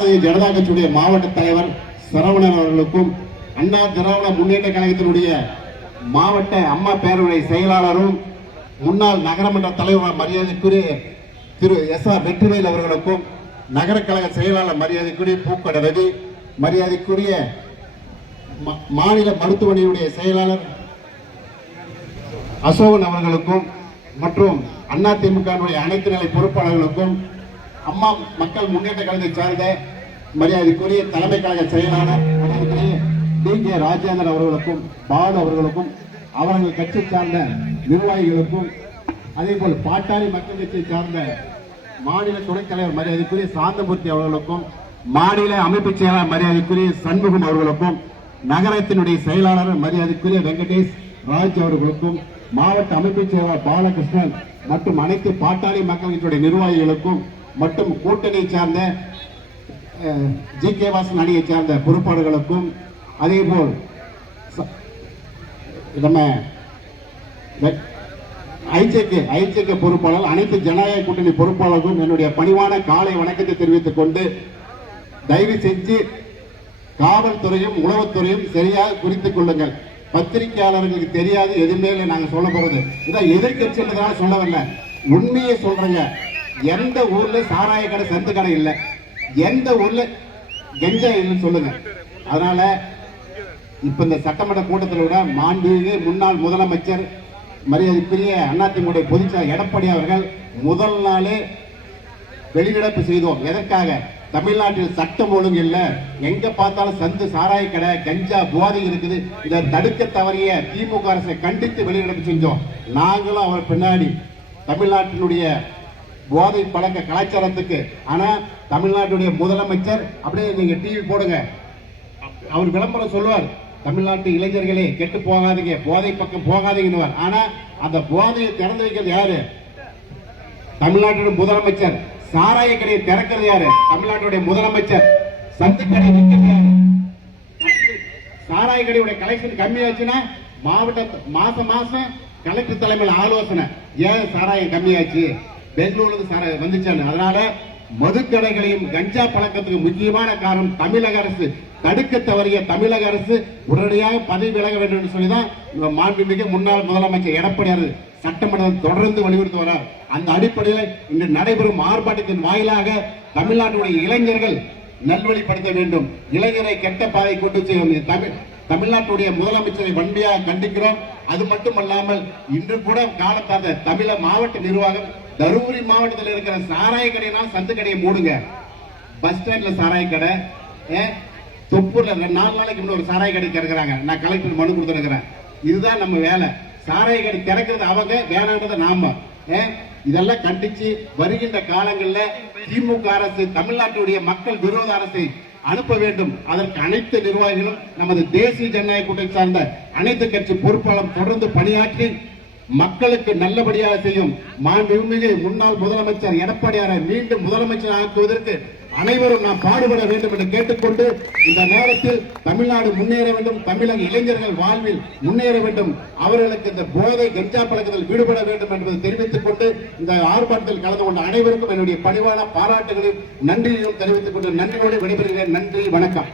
ஜனதா கட்சியுடைய மாவட்ட தலைவர் சரவணன் அவர்களுக்கும், அண்ணா திராவிட முன்னேற்ற கழகத்தினுடைய மாவட்ட அம்மா பேரவை செயலாளரும் முன்னாள் நகரமன்ற தலைவர் மரியாதைக்குரிய திரு எஸ்.ஆர். வெற்றிவேல் அவர்களுக்கும், நகர கழக செயலாளர் மரியாதைக்குரிய பூக்கடை ரவி, மரியாதைக்குரிய மாநில மருத்துவமனையுடைய செயலாளர் அசோகன் அவர்களுக்கும் மற்றும் அதிமுக அனைத்து நிலை பொறுப்பாளர்களுக்கும், அம்மா மக்கள் முன்னேற்ற கழகத்தை சார்ந்த மரியாதைக்குரிய தலைமை கழக செயலாளர் டி.கே. ராஜேந்திரன் அவர்களுக்கும், பாலு அவர்களுக்கும், அவர்கள் கட்சி சார்ந்த நிர்வாகிகளுக்கும், அதேபோல் பாட்டாளி மக்கள் கட்சியை சார்ந்த மாநில துணைத் தலைவர் மரியாதைக்குரிய சாந்தமூர்த்தி அவர்களுக்கும், மாநில அமைப்பு செயலாளர் மரியாதைக்குரிய சண்முகம் அவர்களுக்கும், நகரத்தினுடைய செயலாளர் மரியாதைக்குரிய வெங்கடேஷ் ராஜ் அவர்களுக்கும், மாவட்ட அமைப்பு செயலாளர் பாலகிருஷ்ணன் மற்றும் அனைத்து பாட்டாளி மக்கள் கட்சியுடைய நிர்வாகிகளுக்கும் மற்றும் கூட்டணி சார்ந்த ஜி.கே. வாசன் அணியை சார்ந்த பொறுப்பாளர்களுக்கும், அதேபோல் நம்ம ஐஜேகே பொறுப்பாளர் அனைத்து ஜனநாயக கூட்டணி பொறுப்பாளர்களுக்கும் என்னுடைய பணிவான காலை வணக்கத்தை தெரிவித்துக் கொண்டு, தயவு செஞ்சு காவல்துறையும் உளவுத்துறையும் சரியாக குறித்துக் கொள்ளுங்கள். பத்திரிகையாளர்களுக்கு தெரியாது எதுவுமே நாங்க சொல்ல போறது இதான் எதிர்கட்சியில சொல்லவில்லை, உண்மையை சொல்றேங்க. எந்த ஊர்ல சாராய கடை சந்து கடை இல்லை, எந்த ஊர்ல கெஞ்சா இல்லைன்னு சொல்லுங்க. அதனால இப்ப இந்த சட்டமன்ற கூட்டத்தில் விட மாண்புமிகு முன்னாள் முதலமைச்சர் மரியாதைக்குரிய அதிமுக பொதுச்செயலாளர் எடப்பாடி அவர்கள் முதல் நாளே வெளிநடப்பு செய்தோம். எதற்காக? தமிழ்நாட்டில் சட்டம் ஒழுங்கு இல்ல, எங்க பார்த்தாலும் சந்து சாராய கடை கஞ்சா போதை இருக்குது, இதை தடுக்க தவறிய திமுக அரசை கண்டித்து வெளிநடப்பு செஞ்சோம். நாங்களும் அவர் பின்னாடி தமிழ்நாட்டினுடைய போதை பழக்க கலாச்சாரத்துக்கு. ஆனா தமிழ்நாட்டுடைய முதலமைச்சர் அப்படியே நீங்க டிவி போடுங்க, அவர் விளம்பரம் சொல்லுவார், தமிழ்நாட்டு இளைஞர்களே கெட்டு போகாதீங்க, போதை பக்கம் போகாதீங்க. ஆனா அந்த போதையை திறந்து வைக்கிறது யாரு? தமிழ்நாட்டுடைய முதலமைச்சர். சாராய கடையை திறக்கிறது யாரு? தமிழ்நாட்டுடைய முதலமைச்சர். சந்து கடை விற்கிறது யாரு? சாராய கடையுடைய கலெக்ஷன் கம்மியாச்சுன்னா மாசம் மாசம் கலெக்டர் தலைமையில் ஆலோசனை, ஏன் சாராயம் கம்மியாச்சு, பெங்களூருக்கு சாராயம் வந்துச்சான்னு. அதனால மதுக்கடைகளையும் கஞ்சா பழக்கத்துக்கு முக்கியமான காரணம் தமிழக அரசு. தடுக்க தவறிய தமிழக அரசு உடனடியாக பதவி விலக வேண்டும் என்று சொல்லிதான் மாண்புமிகு முன்னாள் முதலமைச்சர் எடப்பாடி சட்டமன்றம் தொடர்ந்து வலியுறுத்தி வரார். அந்த அடிப்படையில் இன்று நடைபெறும் ஆர்ப்பாட்டத்தின் வாயிலாக தமிழ்நாட்டுடைய இளைஞர்கள் நல்வழிப்படுத்த வேண்டும், இளைஞரை கெட்ட பாதை கொண்டு செல்லும் தமிழ்நாட்டுடைய முதலமைச்சரை வன்மையாக கண்டிக்கிறோம். அது மட்டுமல்லாமல் இன்று கூட காலத்தாத தமிழக மாவட்ட நிர்வாகம் தருமபுரி மாவட்டத்தில் இருக்கிற சாராய கடையினால் சந்து கடையை மூடுங்க. பஸ் ஸ்டாண்ட்ல சாராய கடை, தொப்பூர்ல 4 நாளைக்கு முன்ன ஒரு சாராய கடை திறக்கிறாங்க. நான் கலெக்டர் மனு கொடுத்துருக்கிறேன். இதுதான் நம்ம வேலை. சாராய கடை திறக்கிறது அவங்க, வேணான்றத நாம. இதெல்லாம் கண்டிச்சு வருகின்ற காலங்களில் திமுக அரசு தமிழ்நாட்டுடைய மக்கள் விரோத அரசை அனுப்ப வேண்டும். அதற்கு அனைத்து நிர்வாகிகளும் நமது தேசிய ஜனநாயக கூட்டணி சார்ந்த அனைத்து கட்சி பொறுப்பாளர் தொடர்ந்து பணியாற்றி மக்களுக்கு நல்லபடியாக செய்யும் மாண்புமிகு முன்னாள் முதலமைச்சர் எடப்பாடியாரை மீண்டும் முதலமைச்சர் ஆக்குவதற்கு அனைவரும் நாம் பாடுபட வேண்டும் என்று கேட்டுக்கொண்டு, இந்த நேரத்தில் தமிழ்நாடு முன்னேற வேண்டும், தமிழக இளைஞர்கள் வாழ்வில் முன்னேற வேண்டும், அவர்களுக்கு இந்த போதை கஞ்சா பழக்கத்தில் ஈடுபட வேண்டும் என்பதை தெரிவித்துக் கொண்டு, இந்த ஆர்ப்பாட்டத்தில் கலந்து கொண்ட அனைவருக்கும் என்னுடைய பணிவான பாராட்டுகளையும் நன்றியையும் தெரிவித்துக் கொண்டு நன்றியோடு விடைபெறுகிறேன். நன்றி, வணக்கம்.